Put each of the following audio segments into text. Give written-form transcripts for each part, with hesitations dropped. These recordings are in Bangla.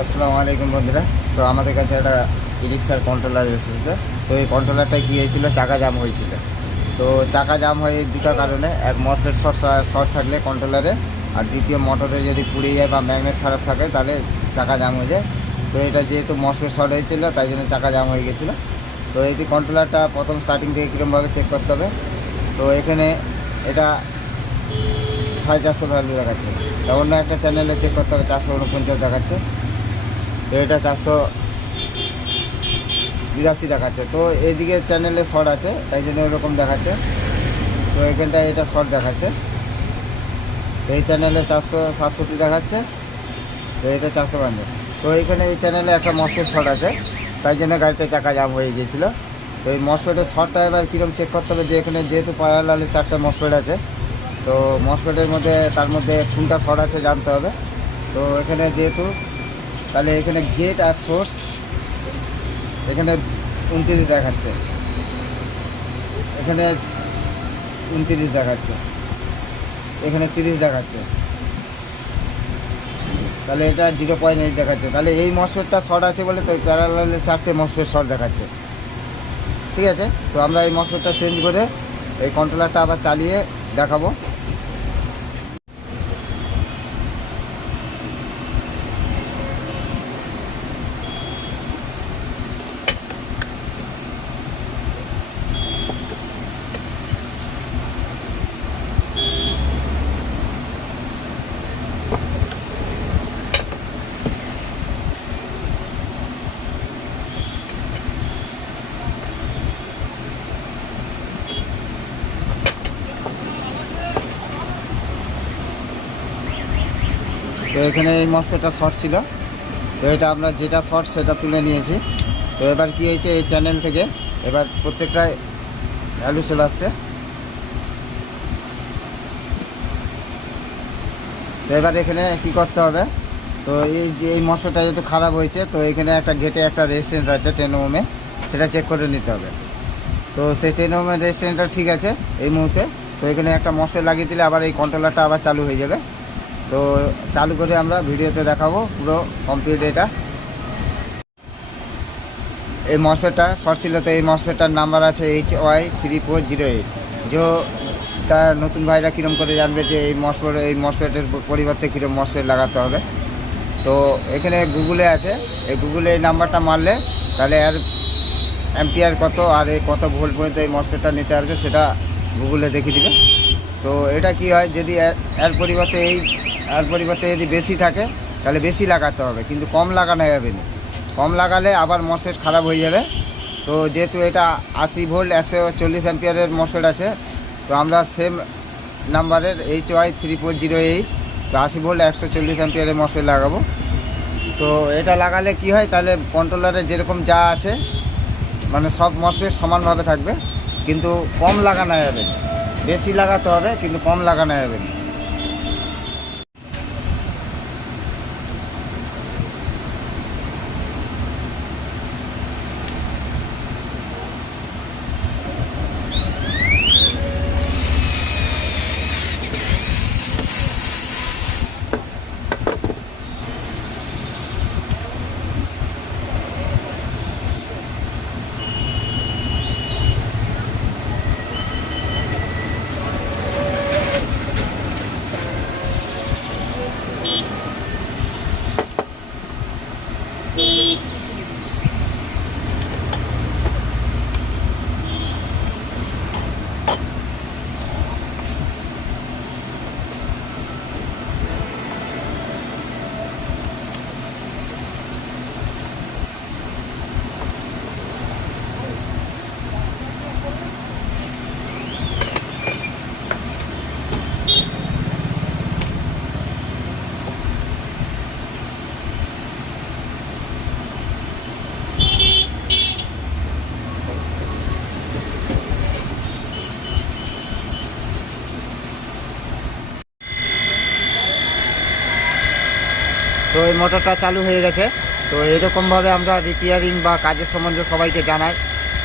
আসসালামু আলাইকুম বন্ধুরা। তো আমাদের কাছে একটা ইরিক্সার কন্ট্রোলার এসেছে। তো এই কন্ট্রোলারটা কী হয়েছিল, চাকা জাম হয়েছিল। তো চাকা জাম হয় এই দুটো কারণে, এক মসফেট শর্ট থাকলে কন্ট্রোলারে, আর দ্বিতীয় মোটরে যদি পুড়ে যায় বা ম্যাগনেট খারাপ থাকে তাহলে চাকা জাম হয়ে যায়। তো এটা যেহেতু মসফেট শর্ট হয়েছিল তাই জন্য চাকা জাম হয়ে গেছিলো। তো এই কন্ট্রোলারটা প্রথম স্টার্টিং থেকে কীরকমভাবে চেক করতে হবে। তো এখানে এটা 450 ভ্যালু দেখাচ্ছে, তা অন্য একটা চ্যানেলে চেক করতে হবে 449 দেখাচ্ছে। তো এটা 482 দেখাচ্ছে। তো এইদিকে চ্যানেলে শর্ট আছে তাই জন্য এরকম দেখাচ্ছে। তো এখানটায় এটা শর্ট দেখাচ্ছে। তো এই চ্যানেলে 467 দেখাচ্ছে। তো এটা 452। তো এইখানে এই চ্যানেলে একটা মসফেট শর্ট আছে তাই জন্য গাড়িতে চাকা জাম হয়ে গিয়েছিলো। তো এই মসফেটের শর্টটা এবার কীরকম চেক করতে হবে, যে এখানে যেহেতু প্যারালালে 4টে মসফেট আছে, তো মসফেটের মধ্যে তার মধ্যে কোনটা শর্ট আছে জানতে হবে। তো এখানে যেহেতু তাহলে এখানে গেট আর সোর্স এখানে 29 দেখাচ্ছে, এখানে 29 দেখাচ্ছে, এখানে 30 দেখাচ্ছে, তাহলে এটা 0.8 দেখাচ্ছে। তাহলে এই মসফেটটা শর্ট আছে বলে তো প্যারালালে 4টে মসফেট শর্ট দেখাচ্ছে। ঠিক আছে, তো আমরা এই মসফেটটা চেঞ্জ করে এই কন্ট্রোলারটা আবার চালিয়ে দেখাবো। তো এখানে এই মসফেটটা শর্ট ছিল, তো এটা আমরা যেটা শর্ট সেটা তুলে নিয়েছি। তো এবার কি হয়েছে, এই চ্যানেল থেকে এবার প্রত্যেকটাই ভ্যালু চলে আসছে। তো এবার এখানে কি করতে হবে, তো এই যে এই মসফেটটা যেহেতু খারাপ হয়েছে, তো এখানে একটা গেটে একটা রেজিস্ট্যান্স আছে 10 ওহমে, সেটা চেক করে নিতে হবে। তো সেই 10 ওহমের রেজিস্ট্যান্সটা ঠিক আছে এই মুহূর্তে। তো এখানে একটা মসফেট লাগিয়ে দিলে আবার এই কন্ট্রোলারটা আবার চালু হয়ে যাবে। তো চালু করে আমরা ভিডিওতে দেখাবো পুরো কমপ্লিট। এটা এই মসফেটটা শর্ট ছিল, তো এই মসফেটটার নাম্বার আছে HY3408। যে তা নতুন ভাইরা কীরকম করে জানবে যে এই মসফেটের পরিবর্তে কীরকম মসফেট লাগাতে হবে। তো এখানে গুগলে আছে, এই গুগলে এই নাম্বারটা মারলে তাহলে এর অ্যাম্পিয়ার কত আর এই কত ভোল্ট পর্যন্ত এই মসফেটটা নিতে পারবে সেটা গুগলে দেখিয়ে দিবে। তো এটা কি হয়, যদি এর পরিবর্তে যদি বেশি থাকে তাহলে বেশি লাগাতে হবে, কিন্তু কম লাগানো যাবে না। কম লাগালে আবার মসফেট খারাপ হয়ে যাবে। তো যেহেতু এটা 80 ভোল্ট 140 অ্যাম্পিয়ারের মসফেট আছে, তো আমরা সেম নাম্বারের HY3408, তো 80 ভোল্ট 140 অ্যাম্পিয়ারের মসফেট লাগাবো। তো এটা লাগালে কি হয়, তাহলে কন্ট্রোলারে যেরকম যা আছে মানে সব মসফেট সমানভাবে থাকবে, কিন্তু কম লাগানো যাবে না। বেশি লাগাতে হবে কিন্তু কম লাগানো যাবে না। তো এই মোটরটা চালু হয়ে গেছে। তো এরকমভাবে আমরা রিপেয়ারিং বা কাজের সম্বন্ধে সবাইকে জানাই।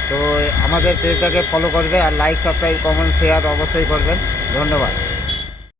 তো আমাদের পেজটাকে ফলো করবে আর লাইক, সাবস্ক্রাইব, কমেন্ট, শেয়ার অবশ্যই করবেন। ধন্যবাদ।